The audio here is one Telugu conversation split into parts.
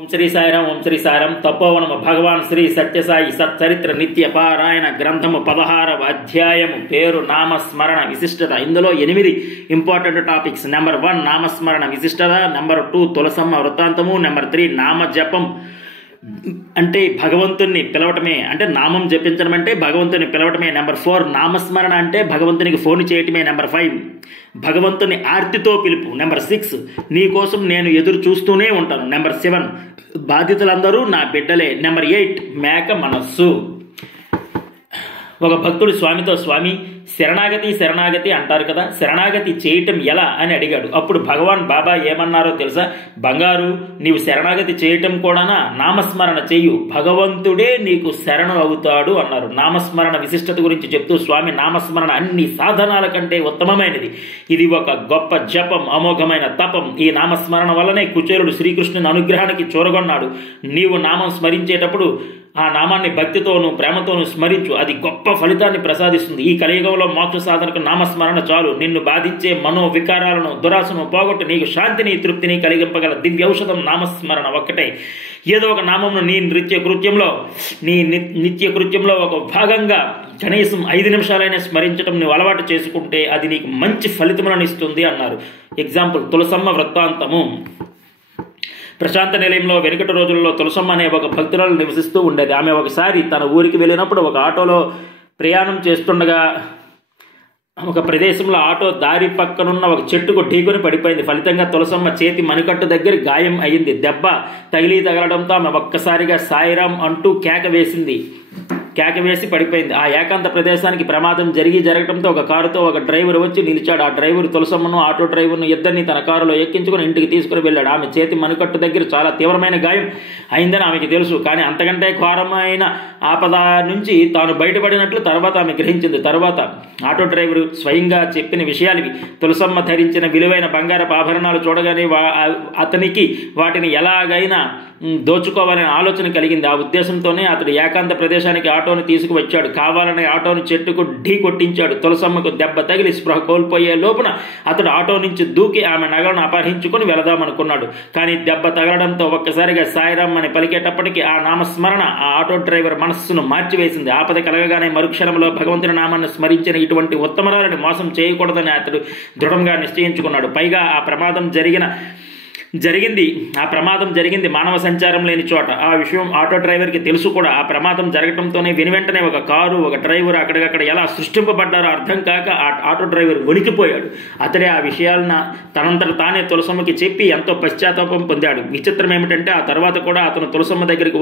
ఓం శ్రీ సాయిరాం ఓం శ్రీ సాయిరాం తపోవనము భగవాన్ శ్రీ సత్యసాయి సచ్చరిత్ర నిత్య పారాయణ గ్రంథము 16వ అధ్యాయము పేరు నామస్మరణ విశిష్టత. ఇందులో 8 ఇంపార్టెంట్ టాపిక్స్. నెంబర్ 1 నామస్మరణ విశిష్టత, నెంబర్ 2 తులసమ్మ వృత్తాంతము, నెంబర్ 3 నామ జపం అంటే భగవంతుని పిలవటమే, అంటే నామం జపించడం అంటే భగవంతుని పిలవటమే. నెంబర్ 4 నామస్మరణ అంటే భగవంతునికి ఫోన్ చేయటమే. నెంబర్ 5 భగవంతుని ఆర్తితో పిలుపు. నెంబర్ 6 నీ కోసం నేను ఎదురు చూస్తూనే ఉంటాను. నెంబర్ 7 బాధితులందరూ నా బిడ్డలే. నెంబర్ 8 మేక మనస్సు. ఒక భక్తుడు స్వామితో, స్వామి శరణాగతి శరణాగతి అంటారు కదా, శరణాగతి చేయటం ఎలా అని అడిగాడు. అప్పుడు భగవాన్ బాబా ఏమన్నారో తెలుసా? బంగారు, నీవు శరణాగతి చేయటం కూడానా? నామస్మరణ చెయ్యు, భగవంతుడే నీకు శరణు అవుతాడు అన్నారు. నామస్మరణ విశిష్టత గురించి చెప్తూ స్వామి నామస్మరణ అన్ని సాధనాల కంటే ఉత్తమమైనది. ఇది ఒక గొప్ప జపం, అమోఘమైన తపం. ఈ నామస్మరణ వల్లనే కుచేలుడు శ్రీకృష్ణుని అనుగ్రహానికి చూరగొన్నాడు. నీవు నామం స్మరించేటప్పుడు ఆ నామాన్ని భక్తితోనూ ప్రేమతోనూ స్మరించు, అది గొప్ప ఫలితాన్ని ప్రసాదిస్తుంది. ఈ కలియుగంలో మోక్ష సాధనకు నామస్మరణ చాలు. నిన్ను బాధించే మనోవికారాలను, దురాశను పోగొట్టి నీకు శాంతిని, తృప్తిని కలిగింపగల దివ్య ఔషధం నామస్మరణ ఒక్కటే. ఏదో ఒక నామమును నీ నిత్య కృత్యంలో ఒక భాగంగా కనీసం 5 నిమిషాలైనా స్మరించడం నువ్వు అలవాటు చేసుకుంటే అది నీకు మంచి ఫలితములను ఇస్తుంది అన్నారు. ఎగ్జాంపుల్ తులసమ్మ వృత్తాంతము. ప్రశాంత నిలయంలో వెనుకటి రోజుల్లో తులసమ్మ అనే ఒక భక్తురాలు నివసిస్తూ ఉండేది. ఆమె ఒకసారి తన ఊరికి వెళ్ళినప్పుడు ఒక ఆటోలో ప్రయాణం చేస్తుండగా ఒక ప్రదేశంలో ఆటో దారి పక్కనున్న ఒక చెట్టుకు ఢీకొని పడిపోయింది. ఫలితంగా తులసమ్మ చేతి మణికట్టు దగ్గర గాయం అయింది. దెబ్బ తగలడంతో ఆమె ఒక్కసారిగా సాయిరాం అంటూ కేక వేసి పడిపోయింది. ఆ ఏకాంత ప్రదేశానికి ప్రమాదం జరగడంతో ఒక కారుతో ఒక డ్రైవర్ వచ్చి నిలిచాడు. ఆ డ్రైవర్ తులసమ్మను, ఆటో డ్రైవర్ను ఇద్దరిని తన కారులో ఎక్కించుకుని ఇంటికి తీసుకుని వెళ్ళాడు. ఆమె చేతి మణికట్టు దగ్గర చాలా తీవ్రమైన గాయం అయిందని ఆమెకి తెలుసు. కానీ అంతకంటే ఘోరమైన ఆపద నుంచి తాను బయటపడినట్లు తర్వాత ఆమె గ్రహించింది. తర్వాత ఆటో డ్రైవరు స్వయంగా చెప్పిన విషయాలవి. తులసమ్మ ధరించిన విలువైన బంగారపు ఆభరణాలు చూడగానే అతనికి వాటిని ఎలాగైనా దోచుకోవాలనే ఆలోచన కలిగింది. ఆ ఉద్దేశంతోనే అతడు ఏకాంత ప్రదేశానికి ఆటోను తీసుకువచ్చాడు. కావాలనే ఆటోను చెట్టుకు ఢీ కొట్టించాడు. తులసమ్మకు దెబ్బ తగిలి స్పృహ కోల్పోయే లోపున అతడు ఆటో నుంచి దూకి ఆమె నగలను అపహరించుకొని వెళదామనుకున్నాడు. కానీ దెబ్బ తగలడంతో ఒక్కసారిగా సాయిరాం అని పలికేటప్పటికీ ఆ నామస్మరణ ఆ ఆటో డ్రైవర్ మనస్సును మార్చివేసింది. ఆపద కలగగానే మరుక్షణంలో భగవంతుని నామాన్ని స్మరించిన ఇటువంటి ఉత్తమరాలని మోసం చేయకూడదని అతడు దృఢంగా నిశ్చయించుకున్నాడు. పైగా ఆ ప్రమాదం జరిగింది మానవ సంచారం లేని చోట. ఆ విషయం ఆటో డ్రైవర్కి తెలుసు కూడా. ఆ ప్రమాదం జరగడంతోనే వెంటనే ఒక కారు, ఒక డ్రైవర్ అక్కడికక్కడ ఎలా సృష్టింపబడ్డారో అర్థం కాక ఆ ఆటో డ్రైవర్ వణికిపోయాడు. అతడే ఆ విషయాలను తనంతట తానే తులసమ్మకి చెప్పి ఎంతో పశ్చాత్తాపం పొందాడు. విచిత్రం ఏమిటంటే ఆ తర్వాత కూడా అతను తులసమ్మ దగ్గరికి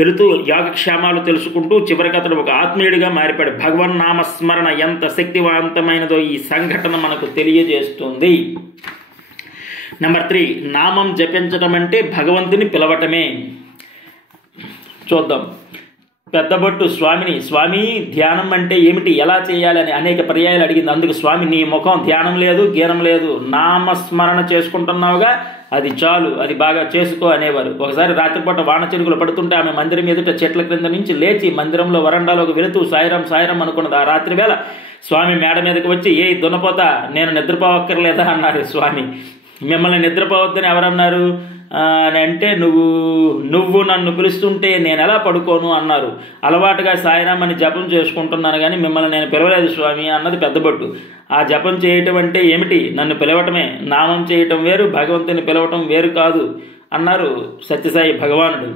వెళుతూ యోగక్షేమాలు తెలుసుకుంటూ చివరికి అతడు ఒక ఆత్మీయుడిగా మారిపోయాడు. భగవన్ నామస్మరణ ఎంత శక్తివంతమైనదో ఈ సంఘటన మనకు తెలియజేస్తుంది. నెంబర్ 3 నామం జపించడం అంటే భగవంతుని పిలవటమే. చూద్దాం. పెద్దబొట్టు స్వామి ధ్యానం అంటే ఏమిటి, ఎలా చేయాలి అని అనేక పర్యాయాలు అడిగింది. అందుకు స్వామి, నీ ముఖం ధ్యానం లేదు, గీనం లేదు, నామస్మరణ చేసుకుంటున్నావుగా, అది చాలు, అది బాగా చేసుకో అనేవారు. ఒకసారి రాత్రిపూట వాన చినుకులు పడుతుంటే ఆమె మందిరం ఎదుట చెట్ల క్రింద నుంచి లేచి మందిరంలో వరండాలోకి వెళుతూ సాయిరాం సాయిరాం అనుకున్నది. ఆ రాత్రి వేళ స్వామి మేడ మీదకి వచ్చి, ఏ దున్నపోతా, నేను నిద్రపోవక్కర్లేదా అన్నారు. స్వామి, మిమ్మల్ని నిద్రపోవద్దని ఎవరన్నారు అని అంటే, నువ్వు నన్ను పిలుస్తుంటే నేను ఎలా పడుకోను అన్నారు. అలవాటుగా సాయిరాం అని జపం చేసుకుంటున్నాను కానీ మిమ్మల్ని నేను పిలవలేదు స్వామి అన్నది పెద్దబొట్టు. ఆ జపం చేయటం అంటే ఏమిటి? నన్ను పిలవటమే. నామం చేయటం వేరు, భగవంతుని పిలవటం వేరు కాదు అన్నారు సత్యసాయి భగవానుడు.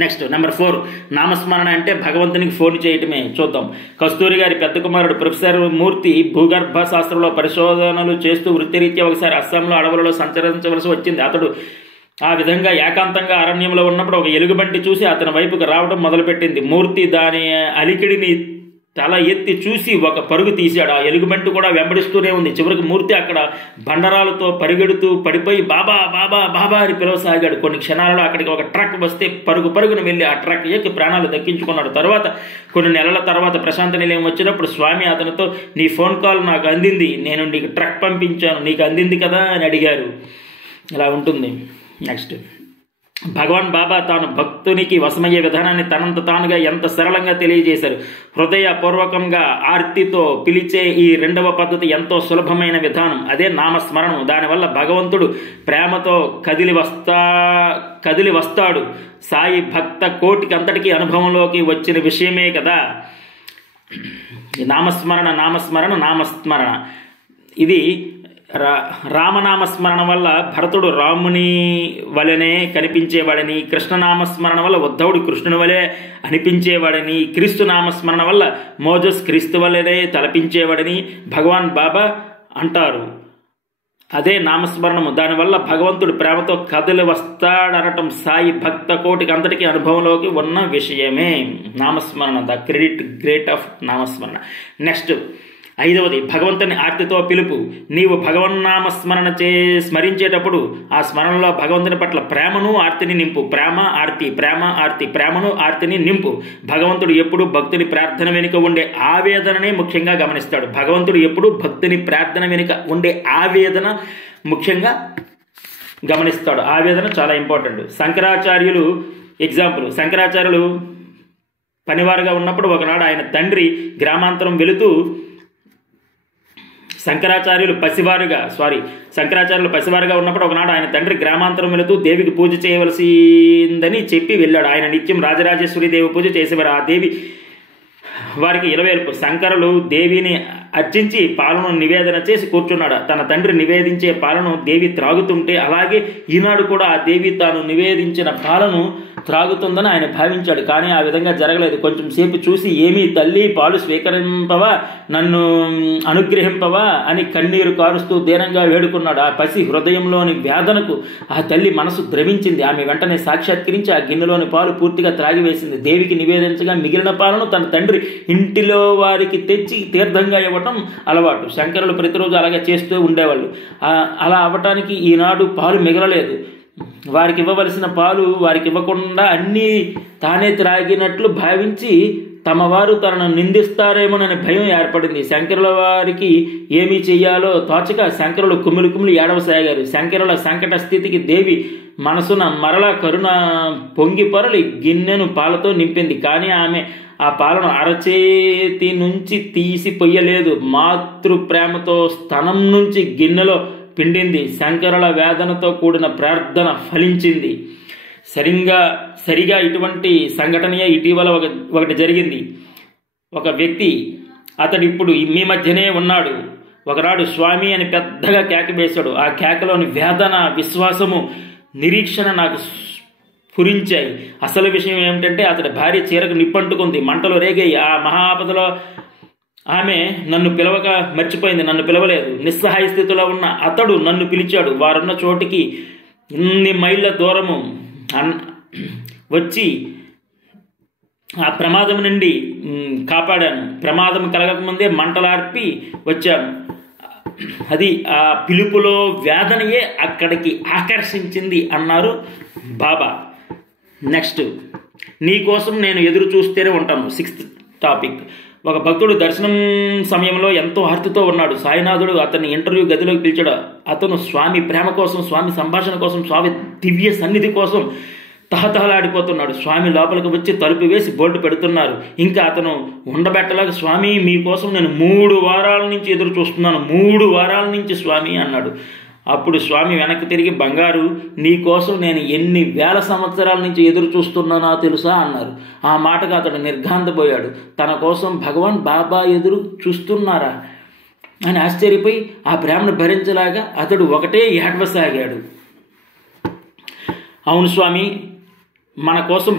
నెక్స్ట్ నెంబర్ 4 నామస్మరణ అంటే భగవంతునికి ఫోన్ చేయటమే. చూద్దాం. కస్తూరి గారి పెద్ద కుమారుడు ప్రొఫెసర్ మూర్తి భూగర్భ శాస్త్రంలో పరిశోధనలు చేస్తూ వృత్తిరీత్యా ఒకసారి అస్సాంలో అడవులలో సంచరించవలసి వచ్చింది. అతడు ఆ విధంగా ఏకాంతంగా అరణ్యంలో ఉన్నప్పుడు ఒక ఎలుగుబంటి చూసి అతని వైపుకు రావడం మొదలుపెట్టింది. మూర్తి దాని అలికిడిని తల ఎత్తి చూసి ఒక పరుగు తీశాడు. ఆ ఎలుగుబంటి కూడా వెంబడిస్తూనే ఉంది. చివరికి మూర్తి అక్కడ బండరాలతో పరిగెడుతూ పడిపోయి బాబా బాబా బాబా అని పిలవసాగాడు. కొన్ని క్షణాలలో అక్కడికి ఒక ట్రక్ వస్తే పరుగున వెళ్ళి ఆ ట్రక్ ఎక్కి ప్రాణాలు దక్కించుకున్నాడు. తర్వాత కొన్ని నెలల తర్వాత ప్రశాంత నిలయం వచ్చినప్పుడు స్వామి అతనితో, నీ ఫోన్ కాల్ నాకు అందింది, నేను నీకు ట్రక్ పంపించాను, నీకు అందింది కదా అని అడిగారు. ఇలా ఉంటుంది. నెక్స్ట్ భగవాన్ బాబా తాను భక్తునికి వశమయ్యే విధానాన్ని తనంత తానుగా ఎంత సరళంగా తెలియజేశారు. హృదయపూర్వకంగా ఆర్తితో పిలిచే ఈ రెండవ పద్ధతి ఎంతో సులభమైన విధానం, అదే నామస్మరణం. దానివల్ల భగవంతుడు ప్రేమతో కదిలి వస్తాడు. సాయి భక్త కోటికి అంతటికీ అనుభవంలోకి వచ్చిన విషయమే కదా నామస్మరణ. నామస్మరణ ఇది రామనామస్మరణ వల్ల భరతుడు రాముని వలనే కనిపించేవాడని, కృష్ణనామస్మరణ వల్ల ఉద్ధవుడు కృష్ణుని వలె అనిపించేవాడని, క్రీస్తు నామస్మరణ వల్ల మోజస్ క్రీస్తు వలనే తలపించేవాడని భగవాన్ బాబా అంటారు. అదే నామస్మరణము. దానివల్ల భగవంతుడు ప్రేమతో కదిలి వస్తాడనటం సాయి భక్త కోటికి అంతటికీ అనుభవంలోకి ఉన్న విషయమే. నామస్మరణ, ద గ్రేట్ ఆఫ్ నామస్మరణ. నెక్స్ట్ 5వది, భగవంతుని ఆర్తితో పిలుపు. నీవు భగవన్నామస్మరణ స్మరించేటప్పుడు ఆ స్మరణలో భగవంతుని పట్ల ప్రేమను ఆర్తిని నింపు. ప్రేమను ఆర్తిని నింపు. భగవంతుడు ఎప్పుడు భక్తుని ప్రార్థన వెనుక ఉండే ఆవేదననే ముఖ్యంగా గమనిస్తాడు. భగవంతుడు ఎప్పుడు భక్తుని ప్రార్థన వెనుక ఉండే ఆవేదన ముఖ్యంగా గమనిస్తాడు. ఆవేదన చాలా ఇంపార్టెంట్. శంకరాచార్యులు ఎగ్జాంపుల్. శంకరాచార్యులు పనివారుగా ఉన్నప్పుడు ఒకనాడు ఆయన తండ్రి గ్రామాంతరం వెళుతూ శంకరాచార్యులు పసివారుగా ఉన్నప్పుడు ఒకనాడు ఆయన తండ్రి గ్రామాంతరం వెళుతూ దేవికి పూజ చేయవలసిందని చెప్పి వెళ్ళాడు. ఆయన నిత్యం రాజరాజేశ్వరి దేవి పూజ చేసేవారు. ఆ దేవి వారికి 20 శంకరులు దేవిని అర్చించి పాలను నివేదన చేసి కూర్చున్నాడు. తన తండ్రి నివేదించే పాలను దేవి త్రాగుతుంటే అలాగే ఈనాడు కూడా ఆ దేవి తాను నివేదించిన పాలను త్రాగుతుందని ఆయన భావించాడు. కానీ ఆ విధంగా జరగలేదు. కొంచెం సేపు చూసి, ఏమీ తల్లి, పాలు స్వీకరింపవా, నన్ను అనుగ్రహింపవా అని కన్నీరు కారుస్తూ దీనంగా వేడుకున్నాడు. ఆ పసి హృదయంలోని వేదనకు ఆ తల్లి మనసు ద్రవించింది. ఆమె వెంటనే సాక్షాత్కరించి ఆ గిన్నెలోని పాలు పూర్తిగా త్రాగివేసింది. దేవికి నివేదించగా మిగిలిన పాలను తన తండ్రి ఇంటిలో వారికి తెచ్చి తీర్థంగా ఇవ్వటం అలవాటు. శంకరులు ప్రతిరోజు అలాగే చేస్తూ ఉండేవాళ్ళు. అలా అవ్వటానికి ఈనాడు పాలు మిగలలేదు. వారికి ఇవ్వవలసిన పాలు వారికి ఇవ్వకుండా అన్నీ తానే త్రాగినట్లు భావించి తమ వారు తనను నిందిస్తారేమోననే భయం ఏర్పడింది. శంకరుల వారికి ఏమీ చెయ్యాలో తోచక శంకరులు కుమిలి ఏడవసాగారు. శంకరుల సంకట స్థితికి దేవి మనసున మరలా కరుణ పొంగి పొరలి గిన్నెను పాలతో నింపింది. కానీ ఆమె ఆ పాలను అరచేతి నుంచి తీసి పొయ్యలేదు. మాతృ ప్రేమతో స్తనం నుంచి గిన్నెలో పిండింది. శంకరుల వేదనతో కూడిన ప్రార్థన ఫలించింది. సరిగా ఇటువంటి సంఘటనయే ఇటీవల ఒకటి జరిగింది. ఒక వ్యక్తి, అతడు ఇప్పుడు మీ మధ్యనే ఉన్నాడు, ఒకనాడు స్వామి అని పెద్దగా కేక వేశాడు. ఆ కేకలోని వేదన, విశ్వాసము, నిరీక్షణ నాకు స్ఫురించాయి. అసలు విషయం ఏమిటంటే అతడి భార్య చీరకు నిప్పంటుకుంది, మంటలు రేగాయి. ఆ మహాపదలో ఆమె నన్ను పిలవక మర్చిపోయింది, నన్ను పిలవలేదు. నిస్సహాయ స్థితిలో ఉన్న అతడు నన్ను పిలిచాడు. వారున్న చోటికి ఇన్ని మైళ్ళ దూరము వచ్చి ఆ ప్రమాదం నుండి కాపాడాను. ప్రమాదం కలగకముందే మంటలార్పి వచ్చాను. అది ఆ పిలుపులో వేదనయే అక్కడికి ఆకర్షించింది అన్నారు బాబా. నెక్స్ట్, నీ కోసం నేను ఎదురు చూస్తూనే ఉంటాను. 6th topic. ఒక భక్తుడు దర్శనం సమయంలో ఎంతో ఆర్తితో ఉన్నాడు. సాయినాథుడు అతన్ని ఇంటర్వ్యూ గదిలోకి పిలిచాడు. అతను స్వామి ప్రేమ కోసం, స్వామి సంభాషణ కోసం, స్వామి దివ్య సన్నిధి కోసం తహతహలాడిపోతున్నాడు. స్వామి లోపలికి వచ్చి తలుపు వేసి బోల్ట్ పెడుతున్నారు. ఇంకా అతను ఉండబెట్టలేక, స్వామి మీకోసం నేను 3 వారాల నుంచి ఎదురు చూస్తున్నాను, 3 వారాల నుంచి స్వామి అన్నాడు. అప్పుడు స్వామి వెనక్కి తిరిగి, బంగారు, నీ కోసం నేను ఎన్ని వేల సంవత్సరాల నుంచి ఎదురు చూస్తున్నానో తెలుసా అన్నారు. ఆ మాటకు అతడు నిర్ఘాంతపోయాడు. తన కోసం భగవాన్ బాబా ఎదురు చూస్తున్నారా అని ఆశ్చర్యపోయి ఆ ప్రేమను భరించలాగా అతడు ఒకటే ఏడవసాగాడు. అవును స్వామి మన కోసం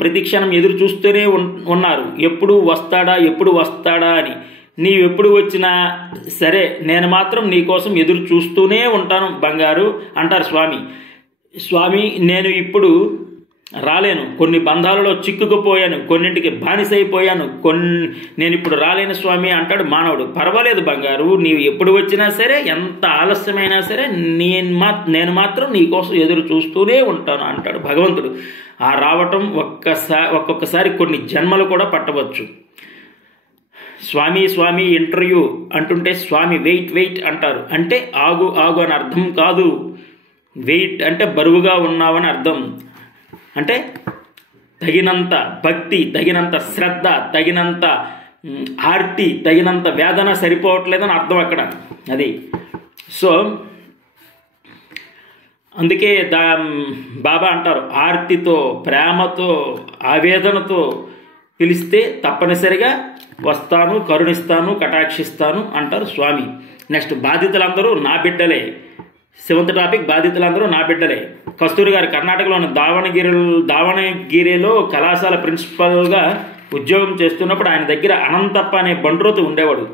ప్రతి క్షణం ఎదురు చూస్తూనే ఉన్నారు. ఎప్పుడు వస్తాడా అని. నీవెప్పుడు వచ్చినా సరే నేను మాత్రం నీ కోసం ఎదురు చూస్తూనే ఉంటాను బంగారు అంటారు స్వామి. నేను ఇప్పుడు రాలేను, కొన్ని బంధాలలో చిక్కుకుపోయాను, కొన్నింటికి బానిసైపోయాను, నేను ఇప్పుడు రాలేను స్వామి అంటాడు మానవుడు. పర్వాలేదు బంగారు, నీవు ఎప్పుడు వచ్చినా సరే, ఎంత ఆలస్యమైనా సరే నేను మాత్రం నీ కోసం ఎదురు చూస్తూనే ఉంటాను అంటాడు భగవంతుడు. ఆ రావటం ఒక్కొక్కసారి కొన్ని జన్మలు కూడా పట్టవచ్చు. స్వామి ఇంటర్వ్యూ అంటుంటే స్వామి వెయిట్ అంటారు. అంటే ఆగు అని అర్థం కాదు. వెయిట్ అంటే బరువుగా ఉన్నావని అర్థం. అంటే తగినంత భక్తి, తగినంత శ్రద్ధ, తగినంత ఆర్తి, తగినంత వేదన సరిపోవట్లేదని అర్థం అక్కడ. అది సో అందుకే బాబా అంటారు, ఆర్తితో, ప్రేమతో, ఆవేదనతో పిలిస్తే తప్పనిసరిగా వస్తాను, కరుణిస్తాను, కటాక్షిస్తాను అంటారు స్వామి. నెక్స్ట్, బాధితులందరూ నా బిడ్డలే. 7th టాపిక్, బాధితులందరూ నా బిడ్డలే. కస్తూరి గారు కర్ణాటకలోని దావణగిరిలో కళాశాల ప్రిన్సిపల్గా ఉద్యోగం చేస్తున్నప్పుడు ఆయన దగ్గర అనంతప్ప అనే బండ్రోతు ఉండేవాడు.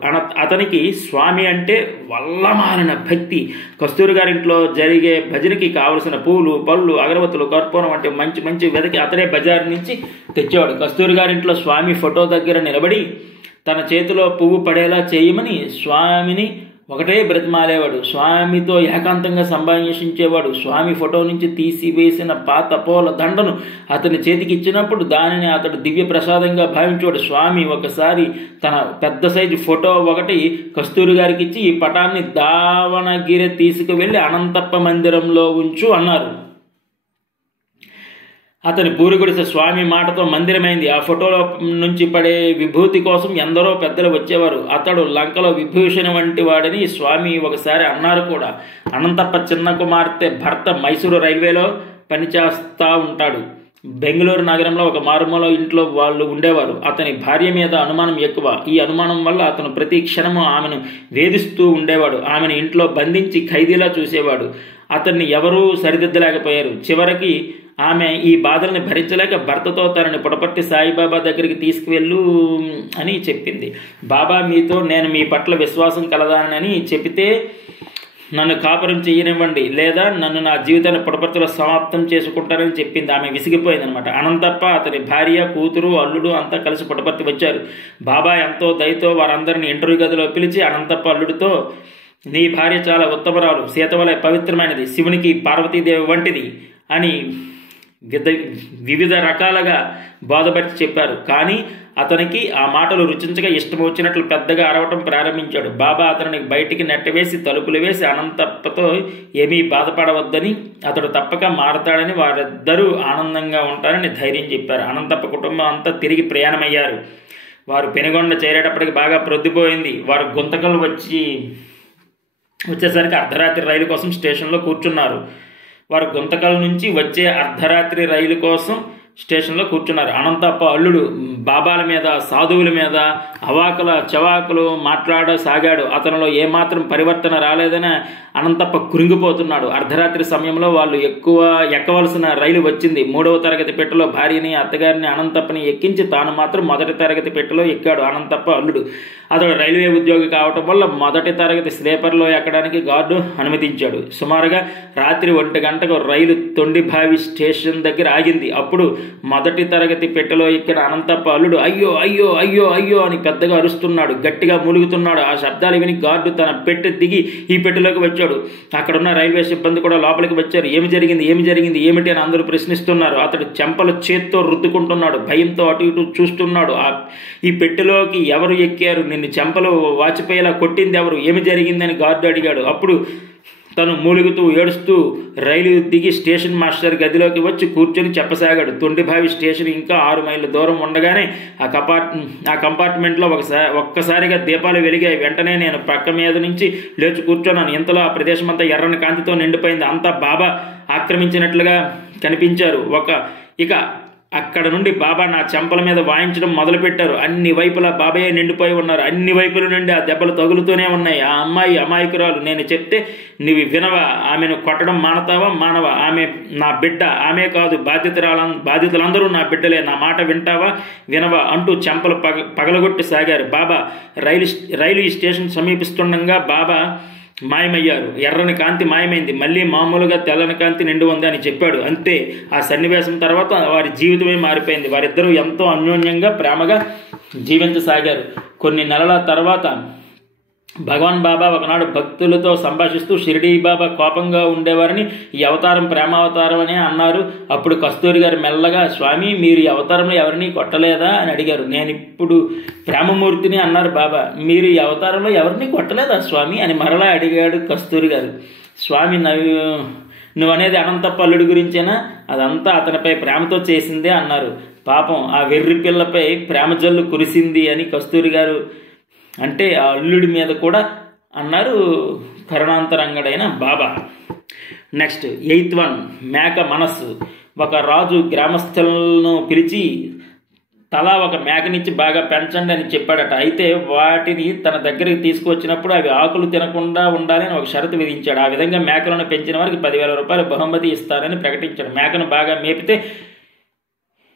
అతనికి స్వామి అంటే వల్లమాలిన భక్తి. కస్తూరి గారి ఇంట్లో జరిగే భజనకి కావలసిన పూలు, పళ్ళు, అగరవత్తులు, కర్పూరం వంటి మంచి మంచి వెదకి అతనే బజార్ నుంచి తెచ్చేవాడు. కస్తూరి గారింట్లో స్వామి ఫోటో దగ్గర నిలబడి తన చేతిలో పువ్వు పడేలా చేయమని స్వామిని ఒకటే బ్రతిమాలేవాడు. స్వామితో ఏకాంతంగా సంభాషించేవాడు. స్వామి ఫోటో నుంచి తీసివేసిన పాత పూల దండను అతని చేతికి ఇచ్చినప్పుడు దానిని అతడు దివ్య ప్రసాదంగా భావించేవాడు. స్వామి ఒకసారి తన పెద్ద సైజు ఫోటో ఒకటి కస్తూరి గారికి ఇచ్చి, ఈ పటాన్ని దావణగిరి తీసుకువెళ్ళి అనంతప్ప మందిరంలో ఉంచు అన్నారు. అతని పూరిగుడిసె స్వామి మాటతో మందిరమైంది. ఆ ఫోటోలో నుంచి పడే విభూతి కోసం ఎందరో పెద్దలు వచ్చేవారు. అతడు లంకలో విభూషణ వంటి వాడని స్వామి ఒకసారి అన్నారు కూడా. అనంతప్ప చిన్న కుమార్తె భర్త మైసూరు రైల్వేలో పనిచేస్తూ ఉంటాడు. బెంగళూరు నగరంలో ఒక మారుమూల ఇంట్లో వాళ్ళు ఉండేవారు. అతని భార్య మీద అనుమానం ఎక్కువ. ఈ అనుమానం వల్ల అతను ప్రతి క్షణము ఆమెను వేధిస్తూ ఉండేవాడు. ఆమెను ఇంట్లో బంధించి ఖైదీలా చూసేవాడు. అతన్ని ఎవరూ సరిదిద్దలేకపోయారు. చివరికి ఆమె ఈ బాధల్ని భరించలేక భర్తతో తనని పుటపర్తి సాయిబాబా దగ్గరికి తీసుకువెళ్ళు అని చెప్పింది. బాబా మీతో నేను మీ పట్ల విశ్వాసం కలదానని చెబితే నన్ను కాపురం చేయనివ్వండి, లేదా నన్ను నా జీవితాన్ని పుటపర్తిలో సమాప్తం చేసుకుంటారని చెప్పింది. ఆమె విసిగిపోయింది అనమాట. అనంతప్ప, అతని భార్య, కూతురు, అల్లుడు అంతా కలిసి పుటపర్తి వచ్చారు. బాబా ఎంతో దయతో వారందరినీ ఇంటర్వ్యూ గదిలో పిలిచి అనంతప్ప అల్లుడితో, నీ భార్య చాలా ఉత్తమరాలు, సీతవలే పవిత్రమైనది, శివునికి పార్వతీదేవి వంటిది అని వివిధ రకాలుగా బోధపరిచి చెప్పారు. కానీ అతనికి ఆ మాటలు రుచించగా ఇష్టం వచ్చినట్లు పెద్దగా అరవటం ప్రారంభించాడు. బాబా అతనిని బయటికి నెట్టవేసి తలుపులు వేసి అనంతప్పతో ఏమీ బాధపడవద్దని, అతడు తప్పక మారతాడని, వారిద్దరూ ఆనందంగా ఉంటారని ధైర్యం చెప్పారు. అనంతప్ప కుటుంబం అంతా తిరిగి ప్రయాణమయ్యారు. వారు పెనుగొండ చేరేటప్పటికి బాగా ప్రొద్దుపోయింది. వారు గుంతకలు వచ్చేసరికి అర్ధరాత్రి రైలు కోసం స్టేషన్లో కూర్చున్నారు. వారు గుంతకల్ నుంచి వచ్చే అర్ధరాత్రి రైలు కోసం స్టేషన్లో కూర్చున్నారు. అనంతప్ప అల్లుడు బాబాల మీద, సాధువుల మీద అవాకుల చవాకులు మాట్లాడసాగాడు. అతనిలో ఏమాత్రం పరివర్తన రాలేదని అనంతప్ప కృంగిపోతున్నాడు. అర్ధరాత్రి సమయంలో వాళ్ళు ఎక్కవలసిన రైలు వచ్చింది. 3వ తరగతి పెట్టెలో భార్యని, అత్తగారిని, అనంతప్పని ఎక్కించి తాను మాత్రం 1వ తరగతి పెట్టెలో ఎక్కాడు. అనంతప్ప అల్లుడు అతడు రైల్వే ఉద్యోగి కావటం వల్ల 1వ తరగతి స్లీపర్లో ఎక్కడానికి గార్డు అనుమతించాడు. సుమారుగా రాత్రి 1 గంటకు రైలు తొండిభావి స్టేషన్ దగ్గర ఆగింది. అప్పుడు 1వ తరగతి పెట్టెలో ఎక్కిన అనంతప్ప అల్లుడు అయ్యో అయ్యో అయ్యో అయ్యో అని పెద్దగా అరుస్తున్నాడు, గట్టిగా మూలుగుతున్నాడు. ఆ శబ్దాలు విని గార్డు తన పెట్టె దిగి ఈ పెట్టెలోకి వచ్చాడు. అక్కడున్న రైల్వే సిబ్బంది కూడా లోపలికి వచ్చారు. ఏమి జరిగింది ఏమిటి అని అందరూ ప్రశ్నిస్తున్నారు. అతడు చెంపలు చేత్తో రుద్దుకుంటున్నాడు. భయంతో అటు ఇటు చూస్తున్నాడు. ఈ పెట్టెలోకి ఎవరు ఎక్కారు? నిన్ను చెంపలు వాచిపోయేలా కొట్టింది ఎవరు? ఏమి జరిగిందని గార్డు అడిగాడు. అప్పుడు తను మూలుగుతూ ఏడుస్తూ రైలు దిగి స్టేషన్ మాస్టర్ గదిలోకి వచ్చి కూర్చొని చెప్పసాగాడు. తొండిభావి స్టేషన్ ఇంకా 6 మైళ్ళ దూరం ఉండగానే ఆ కంపార్ట్మెంట్లో ఒక్కసారిగా దీపాలు వెలిగాయి. వెంటనే నేను పక్క మీద నుంచి లేచి కూర్చున్నాను. ఇంతలో ఆ ప్రదేశం అంతా ఎర్రని కాంతితో నిండిపోయింది. అంతా బాబా ఆక్రమించినట్లుగా కనిపించారు. ఇక అక్కడ నుండి బాబా నా చెంపల మీద వాయించడం మొదలుపెట్టారు. అన్ని వైపులా బాబాయే నిండిపోయి ఉన్నారు. అన్ని వైపుల నుండి ఆ దెబ్బలు తగులుతూనే ఉన్నాయి. ఆ అమ్మాయి అమాయకురాలు. నేను చెప్తే నువ్వు వినవా? ఆమెను కొట్టడం మానవా? ఆమె నా బిడ్డ. ఆమె కాదు, బాధితులందరూ నా బిడ్డలే. నా మాట వినవా అంటూ చెంపలు పగలగొట్టి సాగారు. బాబా రైలు ఈ స్టేషన్ సమీపిస్తుండగా బాబా మాయమయ్యారు. ఎర్రని కాంతి మాయమైంది. మళ్ళీ మామూలుగా తెల్లని కాంతి నిండి ఉంది అని చెప్పాడు. అంతే. ఆ సన్నివేశం తర్వాత వారి జీవితమే మారిపోయింది. వారిద్దరూ ఎంతో అన్యోన్యంగా ప్రేమగా జీవించసాగారు. కొన్ని నెలల తర్వాత భగవాన్ బాబా ఒకనాడు భక్తులతో సంభాషిస్తూ షిరిడీ బాబా కోపంగా ఉండేవారని ఈ అవతారం ప్రేమావతారం అని అన్నారు. అప్పుడు కస్తూరి గారు మెల్లగా, స్వామి మీరు ఈ అవతారంలో ఎవరిని కొట్టలేదా అని అడిగారు. నేను ఇప్పుడు ప్రేమమూర్తిని అన్నారు బాబా. మీరు ఈ అవతారంలో ఎవరిని కొట్టలేదా స్వామి అని మరలా అడిగాడు కస్తూరి గారు. స్వామి నువ్వు అనేది అనంతప్ప అల్లుడి గురించేనా? అదంతా అతనిపై ప్రేమతో చేసిందే అన్నారు. పాపం ఆ వెర్రి పిల్లపై ప్రేమ జల్లు కురిసింది అని కస్తూరి గారు అంటే ఆ అల్లుడి మీద కూడా అన్నారు కరుణాంతరంగడైన బాబా. నెక్స్ట్ 8th one, మేక మనస్సు. ఒక రాజు గ్రామస్తులను పిలిచి తలా ఒక మేకనిచ్చి బాగా పెంచండి అని చెప్పాడట. అయితే వాటిని తన దగ్గరికి తీసుకువచ్చినప్పుడు అవి ఆకులు తినకుండా ఉండాలని ఒక షరతు విధించాడు. ఆ విధంగా మేకలను పెంచిన వారికి 10,000 రూపాయలు బహుమతి ఇస్తారని ప్రకటించాడు. మేకను బాగా మేపితే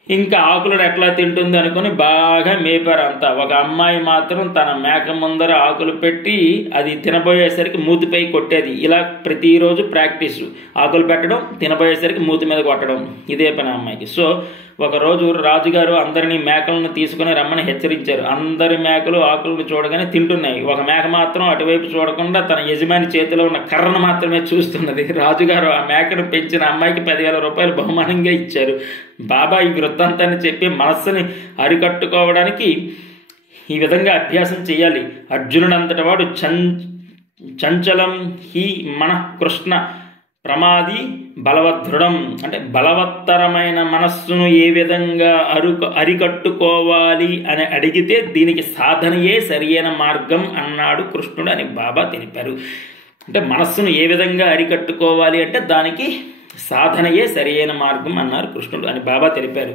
ఇంకా ఆకులను ఎట్లా తింటుంది అనుకుని బాగా మేపారు అంతా. ఒక అమ్మాయి మాత్రం తన మేక ముందర ఆకులు పెట్టి అది తినబోయేసరికి మూతిపై కొట్టేది. ఇలా ప్రతిరోజు ప్రాక్టీసు, ఆకులు పెట్టడం, తినబోయేసరికి మూతి మీద కొట్టడం, ఇదే పని అమ్మాయికి. సో ఒకరోజు రాజుగారు అందరినీ మేకలను తీసుకుని రమ్మని హెచ్చరించారు. అందరి మేకలు ఆకులను చూడగానే తింటున్నాయి. ఒక మేక మాత్రం అటువైపు చూడకుండా తన యజమాని చేతిలో ఉన్న కర్రను మాత్రమే చూస్తున్నది. రాజుగారు ఆ మేకను పెంచిన అమ్మాయికి 10,000 రూపాయలు బహుమానంగా ఇచ్చారు. బాబా ఈ వృత్తాంతాన్ని చెప్పి మనస్సుని అరికట్టుకోవడానికి ఈ విధంగా అభ్యాసం చేయాలి. అర్జునుడంతటి వాడు చంచలం హి మన కృష్ణ ప్రమాది బలవదృఢం. అంటే బలవత్తరమైన మనస్సును ఏ విధంగా అరికట్టుకోవాలి అని అడిగితే దీనికి సాధనయే సరియైన మార్గం అన్నాడు కృష్ణుడు అని బాబా తెలిపారు. అంటే మనస్సును ఏ విధంగా అరికట్టుకోవాలి అంటే దానికి సాధనయే సరియైన మార్గం అన్నారు కృష్ణుడు అని బాబా తెలిపారు.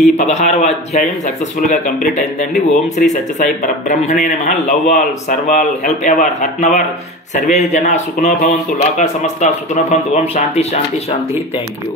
ఈ 16వ అధ్యాయం సక్సెస్ఫుల్గా కంప్లీట్ అయిందండి. ఓం శ్రీ సత్యసాయి పరబ్రహ్మణే నమః. Love all, serve all, help ever, hurt never, సర్వే జనా సుఖనో భవంతు, లోకా సమస్త సుఖనో భవంతు. ఓం శాంతి శాంతి శాంతి. Thank you.